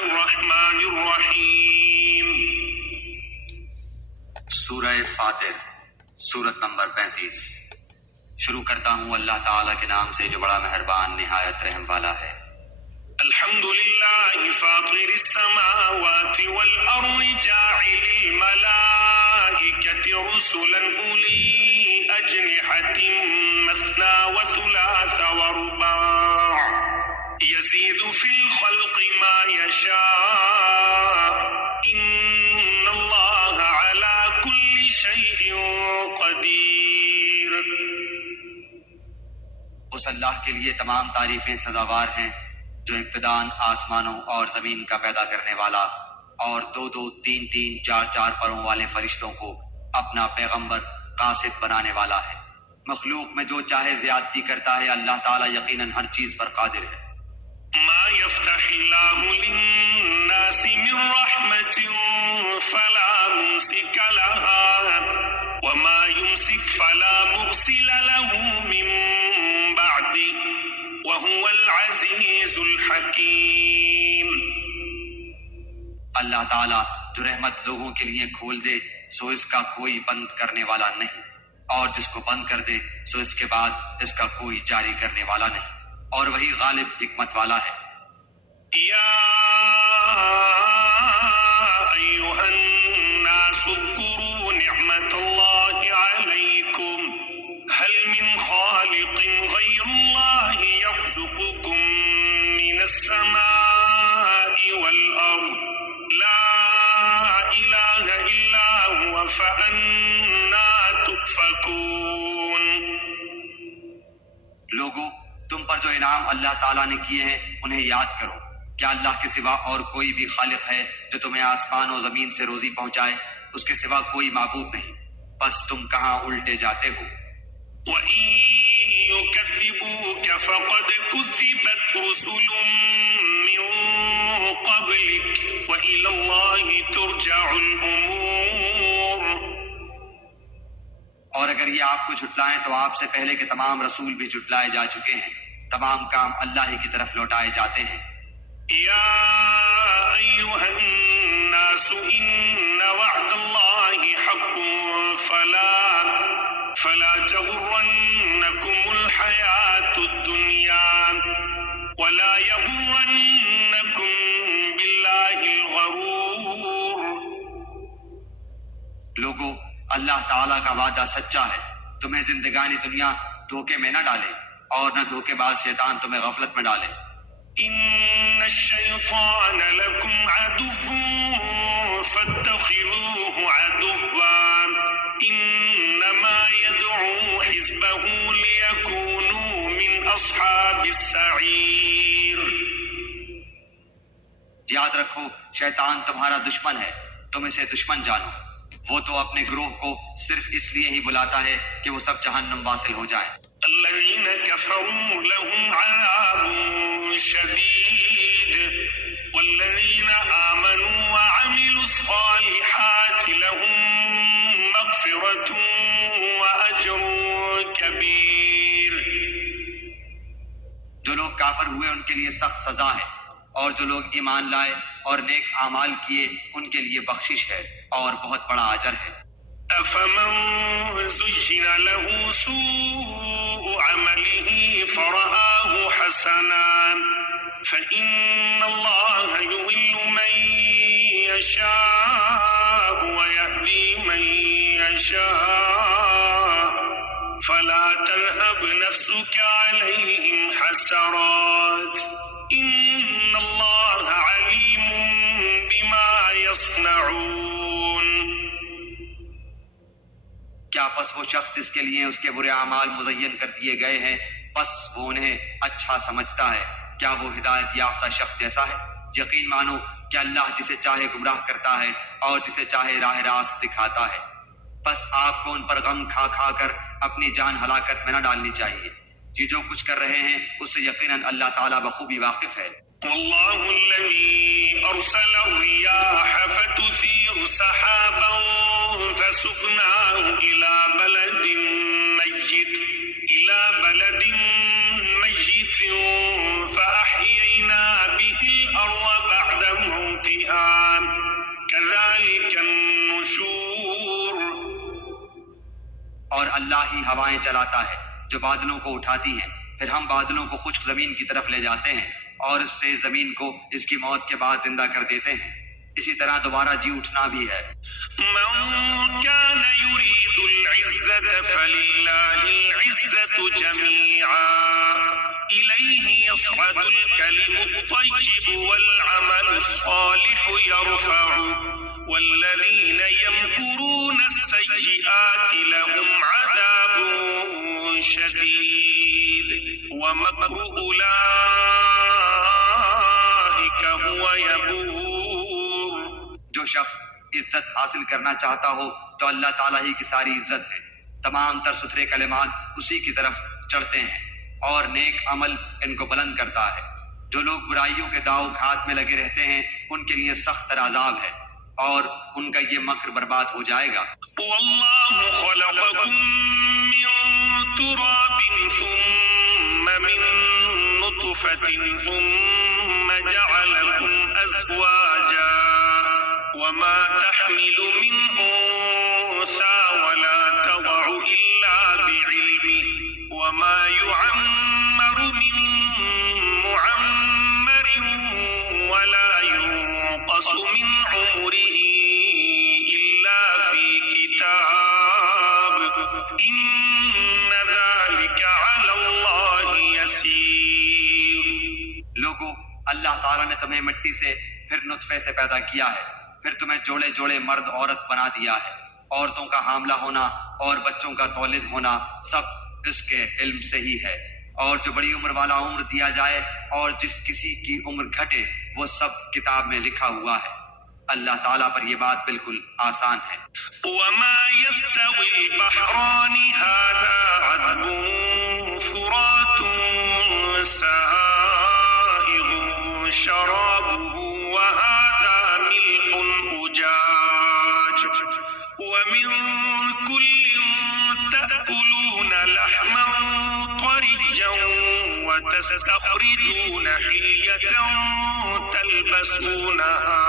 الرحمن الرحیم۔ سورہ فاطر، سورت نمبر 35۔ شروع کرتا ہوں اللہ تعالیٰ کے نام سے جو بڑا مہربان نہایت رحم والا ہے۔ الحمد للہ فاطر السماوات والارض جاعل الملائکۃ رسلا اولی اجنحۃ مثنى وثلاث ورباع یزید فی الخلق ما یشاء ان اللہ علی کل شیء قدیر۔ اس اللہ کے لیے تمام تعریفیں سزاوار ہیں جو ابتداءً آسمانوں اور زمین کا پیدا کرنے والا اور دو دو تین تین چار چار پروں والے فرشتوں کو اپنا پیغمبر قاصد بنانے والا ہے۔ مخلوق میں جو چاہے زیادتی کرتا ہے، اللہ تعالیٰ یقیناً ہر چیز پر قادر ہے۔ ما يفتح الله للناس من رحمة فلا ممسك لها وما يمسك فلا مرسل له من بعده وهو العزيز الحكيم۔ اللہ تعالیٰ جو رحمت لوگوں کے لیے کھول دے سو اس کا کوئی بند کرنے والا نہیں، اور جس کو بند کر دے سو اس کے بعد اس کا کوئی جاری کرنے والا نہیں، اور وہی غالب حکمت والا ہے۔ یا ایھا الناس اذکروا نعمت اللہ علیکم هل من خالق غیر اللہ یرزقکم من السماء والارض لا الہ الا هو فأنا تؤفکون۔ لوگو، تم پر جو انعام اللہ تعالیٰ نے کیے ہیں انہیں یاد کرو۔ کیا اللہ کے سوا اور کوئی بھی خالق ہے جو تمہیں آسمان و زمین سے روزی پہنچائے؟ اس کے سوا کوئی معبود نہیں، بس تم کہاں الٹے جاتے ہو۔ وَإِن يُكَذِّبُوكَ فَقَدْ كُذِّبَتْ رُسُلٌ مِّن قَبْلِكَ وَإِلَى اللَّهِ تُرْجَعُ الْأُمُورُ۔ اور اگر یہ آپ کو جھٹلائیں تو آپ سے پہلے کے تمام رسول بھی جھٹلائے جا چکے ہیں۔ تمام کام اللہ ہی کی طرف لوٹائے جاتے ہیں۔ یا ایھا الناس ان وعد اللہ حق فلا تغرنکم الحیاة الدنیا ولا یغرنکم باللہ الغرور۔ لوگو، اللہ تعالیٰ کا وعدہ سچا ہے، تمہیں زندگانی دنیا دھوکے میں نہ ڈالے اور نہ دھوکے باز شیطان تمہیں غفلت میں ڈالے۔ ان الشیطان لکم عدو فاتخذوه عدوا انما يدعو حزبه ليكونوا من اصحاب السعیر۔ یاد رکھو، شیطان تمہارا دشمن ہے، تم اسے دشمن جانو۔ وہ تو اپنے گروہ کو صرف اس لیے ہی بلاتا ہے کہ وہ سب جہنم واصل ہو جائیں۔ الذين كفروا لهم عذاب شديد والذين آمنوا وعملوا الصالحات لهم مغفرة وأجر كبير۔ جو لوگ کافر ہوئے ان کے لیے سخت سزا ہے، اور جو لوگ ایمان لائے اور نیک اعمال کیے ان کے لیے بخشش ہے اور بہت بڑا اجر ہے۔ أفمن زين له سوء عمله فرآه حسنا فإن الله يضل من يشاء ويهدي من يشاء فلا تذهب نفسك عليهم حسرات إن الله عليم بما يصنعون۔ کیا پس وہ شخص جس کے لیے اس کے برے اعمال مزین کر دیے گئے ہیں پس وہ انہیں اچھا سمجھتا ہے؟ کیا وہ ہدایت یافتہ شخص جیسا ہے؟ یقین مانو کہ اللہ جسے چاہے گمراہ کرتا ہے اور جسے چاہے راہ راست دکھاتا ہے۔ بس آپ کو ان پر غم کھا کھا کر اپنی جان ہلاکت میں نہ ڈالنی چاہیے۔ یہ جو کچھ کر رہے ہیں اس سے یقیناً اللہ تعالیٰ بخوبی واقف ہے۔ والله الذي أرسل الرياح فتثير سحابا فسقناه إلى بلد ميت فأحيينا به الأرض بعد اور اللہ ہی ہوائیں چلاتا ہے جو بادلوں کو اٹھاتی ہیں، پھر ہم بادلوں کو خشک زمین کی طرف لے جاتے ہیں اور اس سے زمین کو اس کی موت کے بعد زندہ کر دیتے ہیں۔ اسی طرح دوبارہ جی اٹھنا بھی ہے۔ من كان يريد العزة فلله العزة جميعا إليه يصعد الكلم الطيب والعمل الصالح يرفعه والذين يمكرون السيئات لهم عذاب شديد ومكر أولئك هو يبور۔ جو شخص عزت حاصل کرنا چاہتا ہو تو اللہ تعالیٰ ہی کی ساری عزت ہے، تمام تر ستھرے کلمات اسی کی طرف چڑھتے ہیں اور نیک عمل ان کو بلند کرتا ہے۔ جو لوگ برائیوں کے داؤ گھات میں لگے رہتے ہیں ان کے لیے سخت تر عذاب ہے اور ان کا یہ مکر برباد ہو جائے گا۔ والله خلقكم من تراب ثم من نطفة ثم جعلكم أزواجا وما تحمل من أنثى ولا تضع إلا بعلمه وما يعمر من معمر ولا ينقص من عمره إلا في كتاب إن ذلك على الله يسير۔ لوگو، اللہ تعالیٰ نے تمہیں مٹی سے پھر نطفے سے پیدا کیا ہے، پھر تمہیں جوڑے جوڑے مرد عورت بنا دیا ہے۔ عورتوں کا حاملہ ہونا اور بچوں کا تولد ہونا سب اس کے علم سے ہی ہے، اور جو بڑی عمر والا عمر دیا جائے اور جس کسی کی عمر گھٹے وہ سب کتاب میں لکھا ہوا ہے۔ اللہ تعالیٰ پر یہ بات بالکل آسان ہے۔ وما يستوي البحران هذا عذب فرات سائغ شرابه وهذا ملح أجاج ومن كل تأكلون لحما طريا وتستخرجون حلية تلبسونها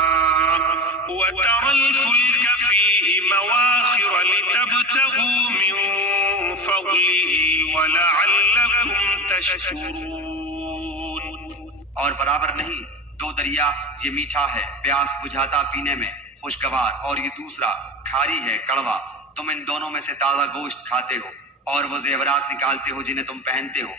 وترى الفلك فيه مواخر لتبتغوا من فضله ولعلكم تشكرون۔ اور برابر نہیں، دو دریا، یہ میٹھا ہے پیاس بجھاتا پینے میں خوشگوار، اور یہ دوسرا کھاری ہے کڑوا۔ تم ان دونوں میں سے تازہ گوشت کھاتے ہو اور وہ زیورات نکالتے ہو جنہیں تم پہنتے ہو،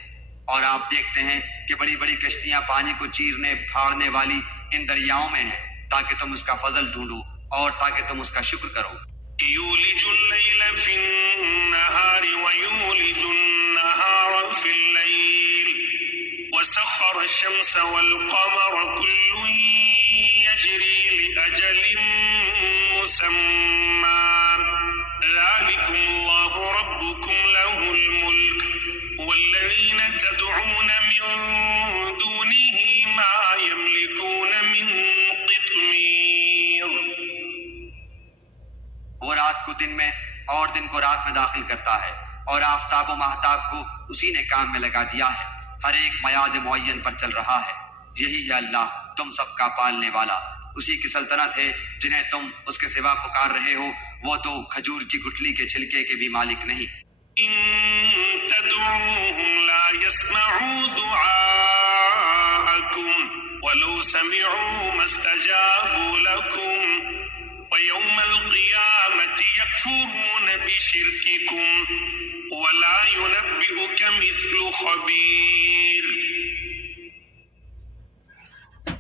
اور آپ دیکھتے ہیں کہ بڑی بڑی کشتیاں پانی کو چیرنے پھاڑنے والی ان دریاؤں میں ہیں تاکہ تم اس کا فضل ڈھونڈو اور تاکہ تم اس کا شکر کرو۔ يولج الليل في النهار ويولج النهار في الليل وسخر الشمس والقمر كل يجري لأجل مسمى ذلكم الله ربكم له الملك والذين تدعون من دونه ما يملكون من قطمير۔ وہ رات کو دن میں اور دن کو رات میں داخل کرتا ہے، اور آفتاب و ماہتاب کو اسی نے کام میں لگا دیا ہے، ہر ایک میعاد معین پر چل رہا ہے۔ یہی ہے اللہ تم سب کا پالنے والا، اسی کی سلطنت ہے۔ جنہیں تم اس کے سوا پکار رہے ہو وہ تو کھجور کی گٹھلی کے چھلکے کے بھی مالک نہیں۔ إن تدعوهم لا يسمعوا دعاءكم ولو سمعوا ما استجابوا لكم ويوم القيامة يكفرون بشرككم ولا ينبئك مثل خبير۔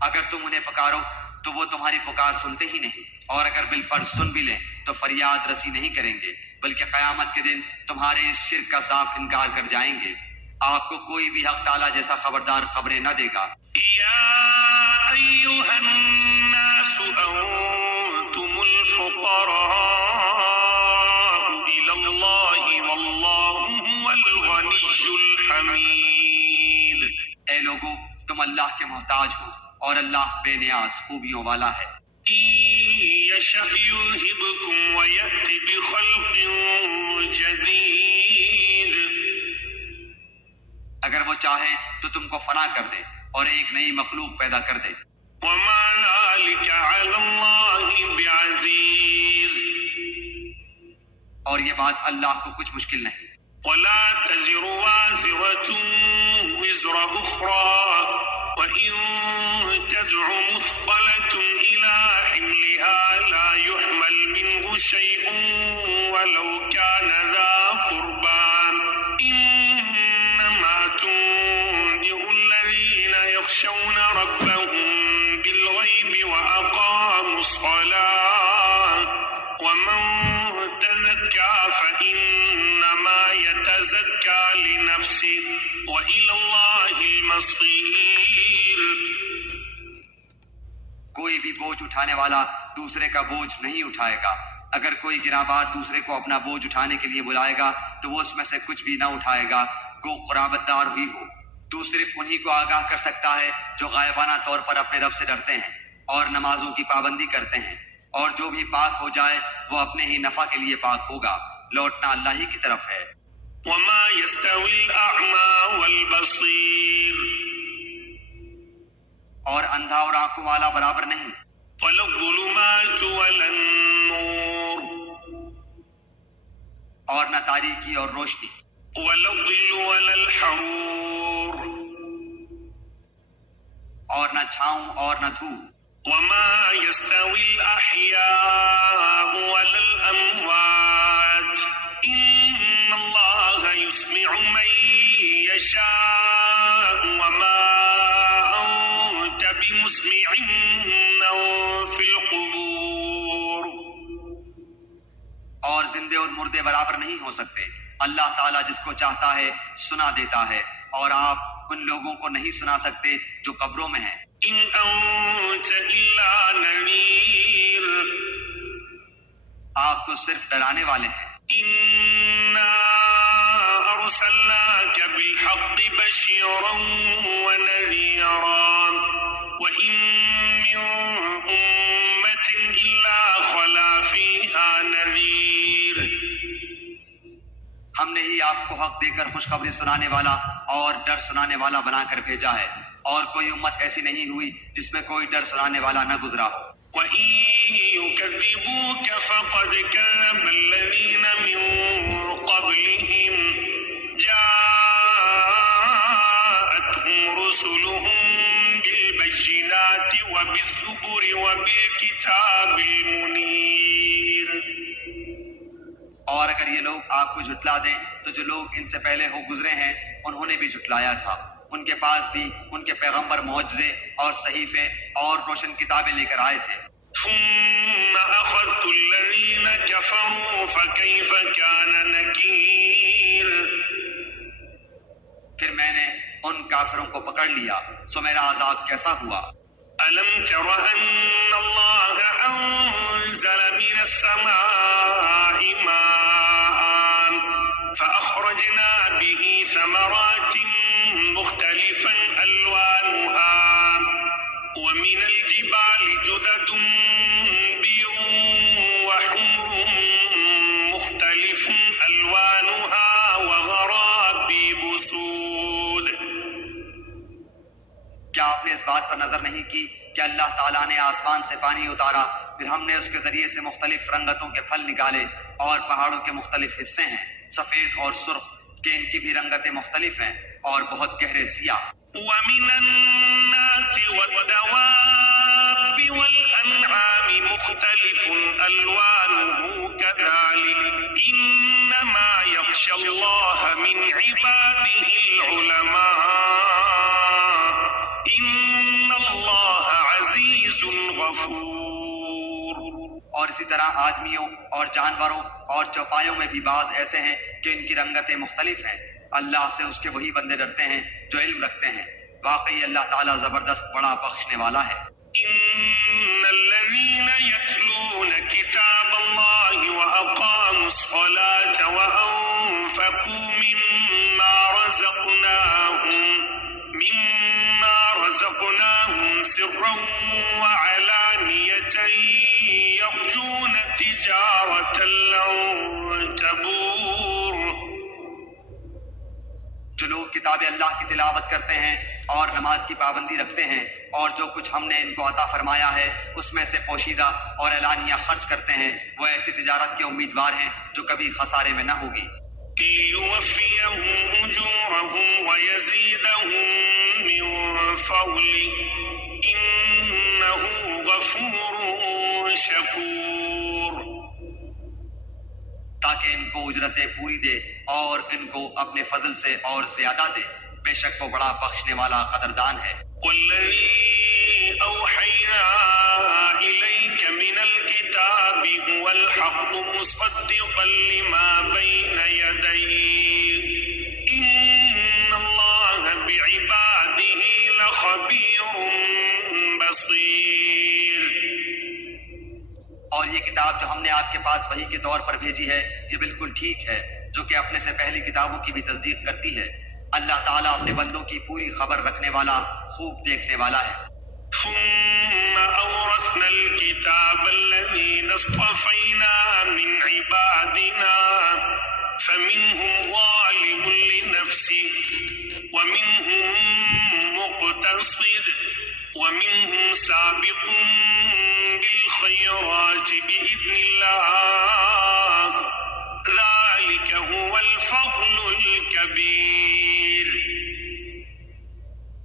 اگر تم انہیں پکارو تو وہ تمہاری پکار سنتے ہی نہیں، اور اگر بالفرض سن بھی لیں تو فریاد رسی نہیں کریں گے، بلکہ قیامت کے دن تمہارے اس شرک کا صاف انکار کر جائیں گے۔ آپ کو کوئی بھی حق تعالیٰ جیسا خبردار خبریں نہ دے گا۔ يا أيها الناس أنتم الفقراء إلى الله والله هو الغني الحميد۔ اے لوگو، تم اللہ کے محتاج ہو اور اللہ بے نیاز خوبیوں والا ہے۔ إن يشأ يذهبكم ويأتي بخلق جديد۔ اگر وہ چاہے تو تم کو فنا کر دے اور ایک نئی مخلوق پیدا کر دے۔ وما ذلك على الله بعزيز۔ اور یہ بات اللہ کو کچھ مشکل نہیں۔ ولا تزر وازرة وزر أخرى وإن تدع مثقلة إلى حملها لا يحمل منه شيء ولو كان ذا قربى إنما تنذر الذين يخشون ربهم بالغيب وأقاموا الصلاة ومن تزكى فإنما يتزكى لنفسه وإلى الله المصير۔ کوئی بھی بوجھ اٹھانے والا دوسرے کا بوجھ نہیں اٹھائے گا۔ اگر کوئی گناہبار دوسرے کو اپنا بوجھ اٹھانے کے لیے بلائے گا تو وہ اس میں سے کچھ بھی نہ اٹھائے گا، گو قرابت دار ہی ہو۔ تو صرف انہی کو آگاہ کر سکتا ہے جو غائبانہ طور پر اپنے رب سے ڈرتے ہیں اور نمازوں کی پابندی کرتے ہیں، اور جو بھی پاک ہو جائے وہ اپنے ہی نفع کے لیے پاک ہوگا، لوٹنا اللہ ہی کی طرف ہے۔ وما يستوي الأعمى والبصير اور اندھا اور آنکھوں والا برابر نہیں، ولا الظلمات ولا النور اور نہ تاریکی اور روشنی، ولا الظل ولا الحرور اور نہ چھاؤں اور نہ دھوپ۔ وما يستوي الأحياء ولا الأموات إن الله يسمع من يشاء وما أنت بمسمع من في القبور۔ اور زندے اور مردے برابر نہیں ہو سکتے، اللہ تعالیٰ جس کو چاہتا ہے سنا دیتا ہے، اور آپ ان لوگوں کو نہیں سنا سکتے جو قبروں میں ہیں۔ إن أنت إلا نذير آپ تو صرف ڈرانے والے ہیں۔ إنا أرسلناك بالحق بشيرا ونذيرا وإن من أمة إلا خلا فيها نذير۔ ہم نے ہی آپ کو حق دے کر خوشخبری سنانے والا اور ڈر سنانے والا بنا کر بھیجا ہے، اور کوئی امت ایسی نہیں ہوئی جس میں کوئی ڈر سنانے والا نہ گزرا ہو۔ وإن يكذبوك فقد كذب الذين من قبلهم جاءتهم رسلهم بالبينات وبالزبر وبالكتاب المنير۔ اور اگر یہ لوگ آپ کو جھٹلا دیں تو جو لوگ ان سے پہلے ہو گزرے ہیں انہوں نے بھی جھٹلایا تھا، ان کے پاس بھی ان کے پیغمبر معجزے اور صحیفے اور روشن کتابیں لے کر آئے تھے۔ ثم أخذت الذين كفروا فكيف كان نكير۔ پھر میں نے ان کافروں کو پکڑ لیا، سو میرا عذاب کیسا ہوا۔ ألم تر أن الله أنزل من السماء ماء فأخرجنا به ثمرات مختلفا ألوانها ومن الجبال جدد بيض وحمر مختلف ألوانها وغرابيب سود۔ کیا آپ نے اس بات پر نظر نہیں کی کہ اللہ تعالیٰ نے آسمان سے پانی اتارا، پھر ہم نے اس کے ذریعے سے مختلف رنگتوں کے پھل نکالے، اور پہاڑوں کے مختلف حصے ہیں، سفید اور سرخ، کہ ان کی بھی رنگتیں مختلف ہیں اور بہت گہرے سیاہ۔ ومن الناس والدواب والأنعام مختلف ألوانه كذلك إنما يخشى الله من عباده العلماء إن الله عزيز غفور۔ اور اسی طرح آدمیوں اور جانوروں اور چوپایوں میں بھی بعض ایسے ہیں کہ ان کی رنگتیں مختلف ہیں، اللہ سے اس کے وہی بندے ڈرتے ہیں جو علم رکھتے ہیں، واقعی اللہ تعالیٰ زبردست بڑا بخشنے والا ہے۔ إن الذين يتلون كتاب الله وأقاموا الصلاة وأنفقوا مما رزقناهم سرا وعلانية يرجون تجارة لن تبور۔ جو لوگ کتاب اللہ کی تلاوت کرتے ہیں اور نماز کی پابندی رکھتے ہیں اور جو کچھ ہم نے ان کو عطا فرمایا ہے اس میں سے پوشیدہ اور اعلانیہ خرچ کرتے ہیں، وہ ایسی تجارت کے امیدوار ہیں جو کبھی خسارے میں نہ ہوگی۔ ليوفيهم أجورهم ويزيدهم من فضله إنه غفور شكور، تاکہ ان کو اجرتیں پوری دے اور ان کو اپنے فضل سے اور زیادہ دے، بے شک وہ بڑا بخشنے والا قدردان ہے۔ والذي أوحينا إليك من الكتاب هو الحق مصدقا لما بين يديه إن الله بعباده لخبير بصير۔ اور یہ کتاب جو ہم نے آپ کے پاس وحی کے طور پر بھیجی ہے یہ بالکل ٹھیک ہے، جو کہ اپنے سے پہلی کتابوں کی بھی تصدیق کرتی ہے۔ اللہ تعالیٰ اپنے بندوں کی پوری خبر رکھنے والا، خوب دیکھنے والا ہے۔ ثم أورثنا الكتاب الذين اصطفينا من عبادنا فمنهم ظالم لنفسه ومنهم مقتصد ومنهم سابق بالخيرات بإذن الله ذلك هو الفضل الكبير۔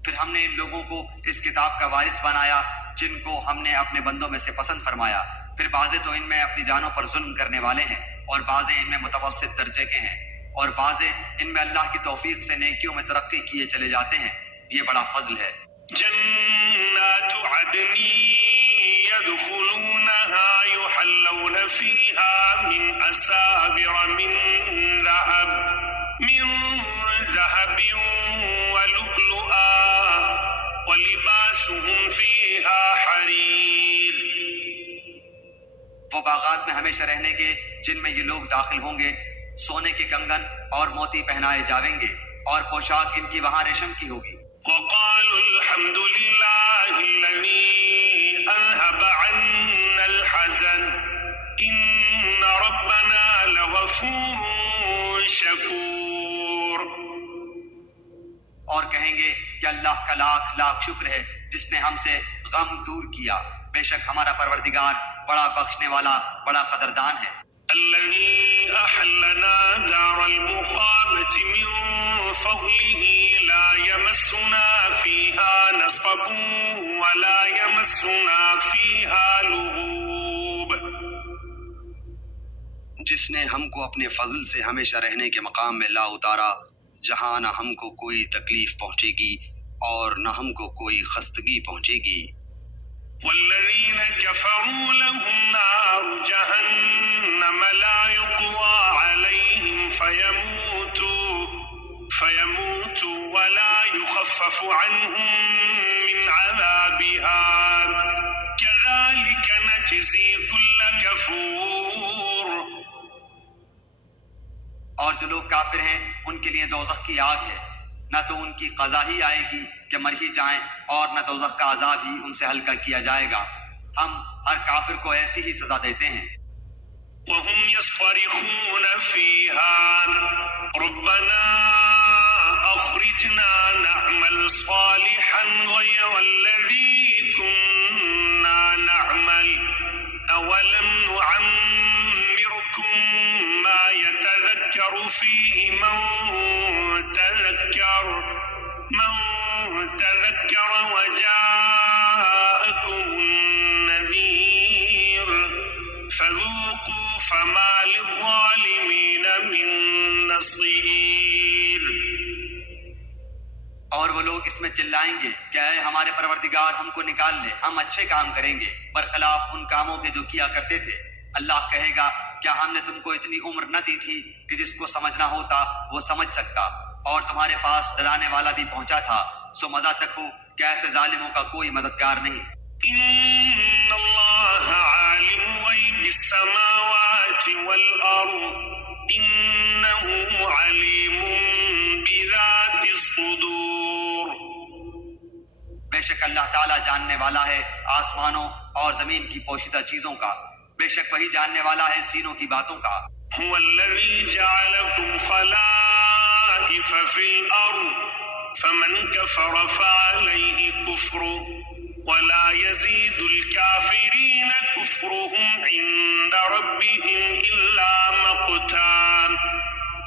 پھر ہم نے ان لوگوں کو اس کتاب کا وارث بنایا جن کو ہم نے اپنے بندوں میں سے پسند فرمایا، پھر بعضے تو ان میں اپنی جانوں پر ظلم کرنے والے ہیں اور بعضے ان میں متوسط درجے کے ہیں اور بعضے ان میں اللہ کی توفیق سے نیکیوں میں ترقی کیے چلے جاتے ہیں، یہ بڑا فضل ہے۔ جنات عدن يدخلونها يحلون فيها من أساور من ذهب ولؤلؤا ولباسهم فيها حرير۔ وہ باغات میں ہمیشہ رہنے کے جن میں یہ لوگ داخل ہوں گے سونے کے کنگن اور موتی پہنائے جاویں گے اور پوشاک ان کی وہاں ریشم کی ہوگی۔ وقالوا الحمد لله الذي أذهب عنا الحزن إن ربنا لغفور شكور۔ اور کہیں گے کہ اللہ کا لاکھ لاکھ شکر ہے جس نے ہم سے غم دور کیا، بے شک ہمارا پروردگار بڑا بخشنے والا، بڑا قدردان ہے۔ الذي أحلنا دار المقامة من فضله لا يمسنا فيها نصب ولا يمسنا فيها لغوب۔ جس نے ہم کو اپنے فضل سے ہمیشہ رہنے کے مقام میں لا اتارا جہاں نہ ہم کو کوئی تکلیف پہنچے گی اور نہ ہم کو کوئی خستگی پہنچے گی۔ والذين كفروا لهم نار جهنم لا يقضى عليهم فيموتوا ولا يخفف عنهم من عذابها كذلك نجزي كل كفور۔ اور جو لوگ کافر ہیں ان کے لیے دوزخ کی آگ ہے، نہ تو ان کی قضا ہی آئے گی کہ مر ہی جائیں اور نہ دوزخ کا عذاب ہی ان سے ہلکا کیا جائے گا، ہم ہر کافر کو ایسی ہی سزا دیتے ہیں۔ وهم يصطرخون فيها ربنا أخرجنا نعمل صالحا غير الذي كنا نعمل أولم نعمركم ما يتذكر فيه من تذكر وجاءكم النذير فذوقوا فما للظالمين من نصير۔ اور وہ لوگ اس میں چلائیں گے کہ اے ہمارے پروردگار ہم کو نکال لے، ہم اچھے کام کریں گے برخلاف ان کاموں کے جو کیا کرتے تھے۔ اللہ کہے گا کیا ہم نے تم کو اتنی عمر نہ دی تھی کہ جس کو سمجھنا ہوتا وہ سمجھ سکتا، اور تمہارے پاس ڈرانے والا بھی پہنچا تھا، سو مزہ چکھو کہ ایسے ظالموں کا کوئی مددگار نہیں۔ إن الله عالم غيب السماوات والأرض إنه عليم بذات الصدور۔ بے شک اللہ تعالیٰ جاننے والا ہے آسمانوں اور زمین کی پوشیدہ چیزوں کا، بے شک وہی جاننے والا ہے سینوں کی باتوں کا۔ هو الذي جعلكم خلائف في الأرض فمن كفر فعليه كفره ولا يزيد الكافرين كفرهم عند ربهم إلا مقتا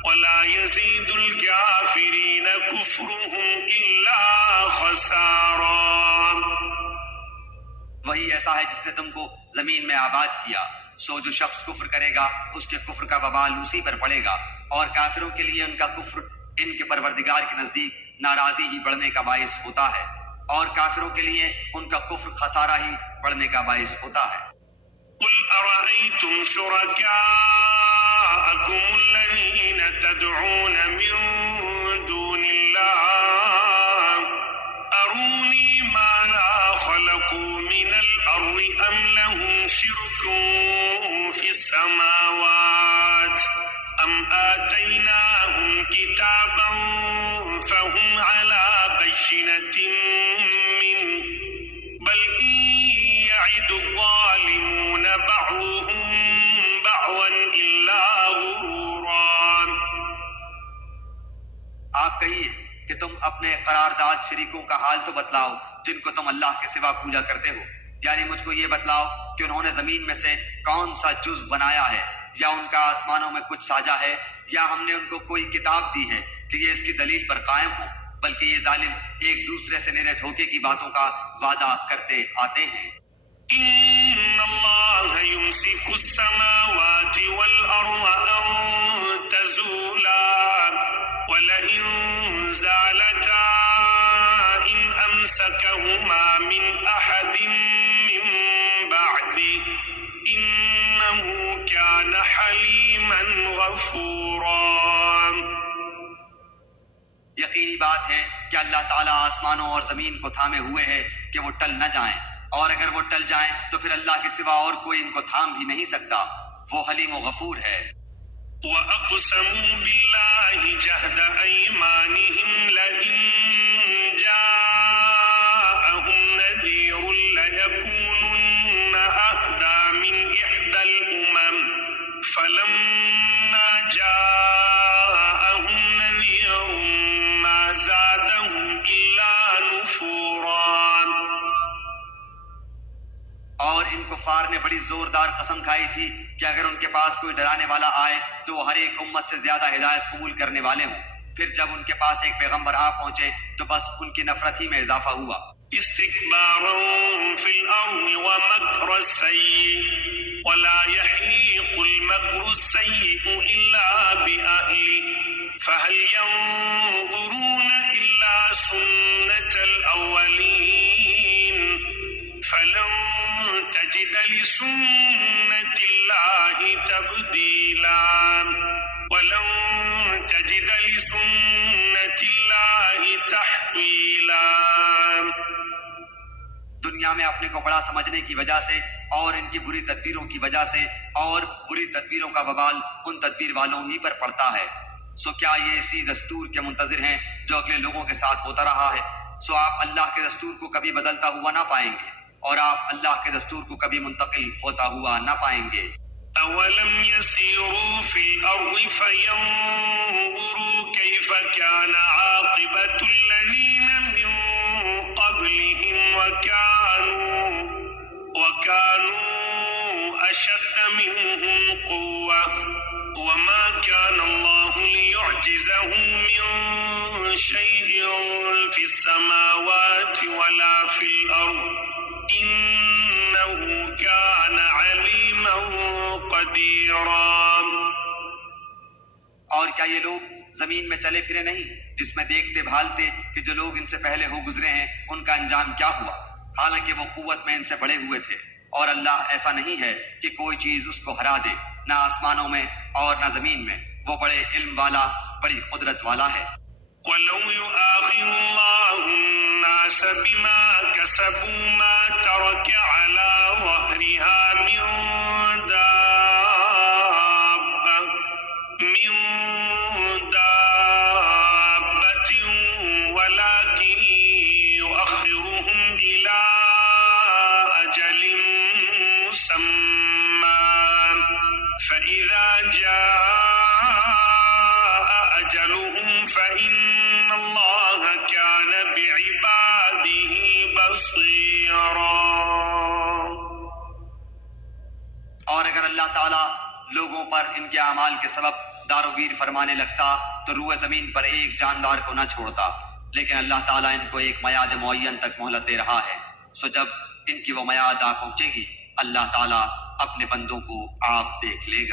ولا يزيد الكافرين كفرهم إلا خسارا. وہی ایسا ہے جس نے تم کو زمین میں آباد کیا، سو جو شخص کفر کرے گا اس کے کفر کا وبال اسی پر پڑے گا، اور کافروں کے لیے ان کا کفر ان کے پروردگار کے نزدیک ناراضی ہی بڑھنے کا باعث ہوتا ہے، اور کافروں کے لیے ان کا کفر خسارہ ہی بڑھنے کا باعث ہوتا ہے۔ قل أرأيتم شركاءكم الذين تدعون من دون الله أروني ماذا خلقوا من الأرض أم لهم شرك في السماوات أم آتيناهم كتابا فهم على بينة منه بل إن يعد الظالمون بعضهم بعضا إلا غرورا. آپ کہیے کہ تم اپنے قرارداد شریکوں کا حال تو بتلاؤ جن کو تم اللہ کے سوا پوجا کرتے ہو، یعنی مجھ کو یہ بتلاؤ کہ انہوں نے زمین میں سے کون سا جزو بنایا ہے، یا ان کا آسمانوں میں کچھ ساجا ہے، یا ہم نے ان کو کوئی کتاب دی ہے کہ یہ اس کی دلیل پر قائم ہو، بلکہ یہ ظالم ایک دوسرے سے نرے دھوکے کی باتوں کا وعدہ کرتے آتے ہیں۔ إن الله يمسك السماوات والأرض أن تزولا ولئن زالتا إن أمسكهما من أحد من بعده إنه كان حليما غفورا. یقینی بات ہے کہ اللہ تعالیٰ آسمانوں اور زمین کو تھامے ہوئے ہے کہ وہ ٹل نہ جائیں، اور اگر وہ ٹل جائیں تو پھر اللہ کے سوا اور کوئی ان کو تھام بھی نہیں سکتا، وہ حلیم و غفور ہے۔ وَأَقْسَمُوا بِاللَّهِ جَهْدَ أَيْمَانِهِمْ لَئِن جَاءَهُمْ نَذِيرٌ لَيَكُونُنَّ أَهْدَىٰ مِنْ إِحْدَى الْأُمَمِ فَلَمَّا جَاءَهُمْ نَذِيرٌ مَّا زَادَهُمْ إِلَّا نُفُورًا. اور ان کفار نے بڑی زوردار قسم کھائی تھی کہ اگر ان کے پاس کوئی ڈرانے والا آئے تو وہ ہر ایک امت سے زیادہ ہدایت قبول کرنے والے ہوں، پھر جب ان کے پاس ایک پیغمبر آ پہنچے تو بس ان کی نفرت ہی میں اضافہ ہوا۔ استكبارا في الأرض ومكر السيء ولا يحيق المكر السيء إلا بأهله فهل ينظرون إلا سنة الأولين فلن تجد لسنة الله تبديلا ولن تجد لسنة الله تحويلا۔ دنیا میں اپنے کو بڑا سمجھنے کی وجہ سے اور ان کی بری تدبیروں کی وجہ سے اور بری تدبیروں کا وبال ان تدبیر والوں ہی پر پڑتا ہے، سو کیا یہ اسی دستور کے منتظر ہیں جو اگلے لوگوں کے ساتھ ہوتا رہا ہے؟ سو آپ اللہ کے دستور کو کبھی بدلتا ہوا نہ پائیں گے اور آپ اللہ کے دستور کو کبھی منتقل ہوتا ہوا نہ پائیں گے۔ أولم يسيروا في الأرض فينظروا كيف كان عاقبة الذين من قبلهم وكانوا أشد منهم قوة وما كان الله ليعجزه من شيء في السماوات ولا في الأرض إنه كان عليما قديرا۔ اور کیا یہ لوگ زمین میں چلے پھرے نہیں جس میں دیکھتے بھالتے کہ جو لوگ ان سے پہلے ہو گزرے ہیں ان کا انجام کیا ہوا، حالانکہ وہ قوت میں ان سے بڑے ہوئے تھے، اور اللہ ایسا نہیں ہے کہ کوئی چیز اس کو ہرا دے، نہ آسمانوں میں اور نہ زمین میں، وہ بڑے علم والا بڑی قدرت والا ہے۔ وَلَوْ يُؤَاخِذُ اللَّهُ النَّاسَ بِمَا كَسَبُوا مَا تَرَكَ عَلَى ظَهْرِهَا مِن دَابَّةٍ وَلَٰكِن يُؤَخِّرُهُمْ إِلَىٰ أَجَلٍ مُّسَمًّى فَإِذَا جَاءَ أَجَلُهُمْ فَإِنَّ اللَّهَ كَانَ بِعِبَادِهِ بَصِيرًا۔ اللہ تعالیٰ لوگوں پر ان کے اعمال کے سبب دار و گیر فرمانے لگتا تو روئے زمین پر ایک جاندار کو نہ چھوڑتا، لیکن اللہ تعالیٰ ان کو ایک میعاد معین تک مہلت دے رہا ہے۔ سو جب ان کی وہ میعاد آ پہنچے گی، اللہ تعالیٰ اپنے بندوں کو آپ دیکھ لے گا۔